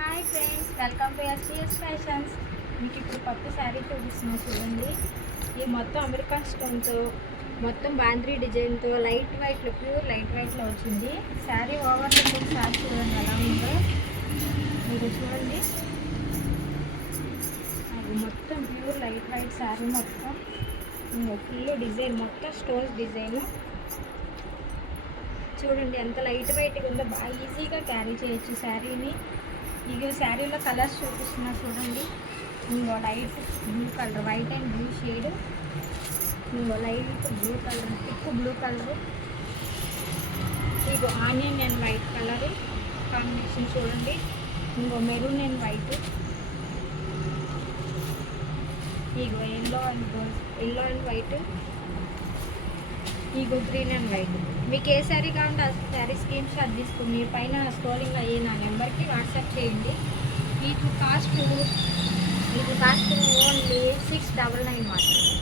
Hi friends, welcome to STS fashions. మీకు ఇప్పుడు కొత్త శారీ చూపిస్తున్నా చూడండి. ఈ మొత్తం అమెరికన్ స్టోన్తో మొత్తం బాంద్రీ డిజైన్తో లైట్ వైట్లో, ప్యూర్ లైట్ వైట్లో వచ్చింది. శారీ ఓవర్ లుక్ శారీ చూడండి ఎలా ఉందో మీరు చూడండి. అది మొత్తం ప్యూర్ లైట్ వైట్ శారీ మొత్తం ఫుల్ డిజైన్, మొత్తం స్టోన్స్ డిజైన్ చూడండి ఎంత లైట్ వెయిట్గా ఉందో. బాగా ఈజీగా క్యారీ చేయొచ్చు శారీని. ఇక శారీలో కలర్స్ చూపిస్తున్నా చూడండి. ఇంకో light blue colour, white and blue shade, ఇంకో light blue colour, thick blue colour, ఇగో onion and white colour combination చూడండి. ఇంకో మెరూన్ అండ్ వైట్, ఇగో ఎల్లో అండ్ వైట్, ఇగో గ్రీన్ అండ్ వైట్. మీకు ఏ శారీ కావాలంటే ఆ శారీ స్క్రీన్ షాట్ తీసుకుని మీ పైన స్క్రోలింగ్ అయ్యే నా నెంబర్కి వాట్సాప్ చేయండి. మీకు కాస్ట్ ఓన్లీ 699 మాత్రమే.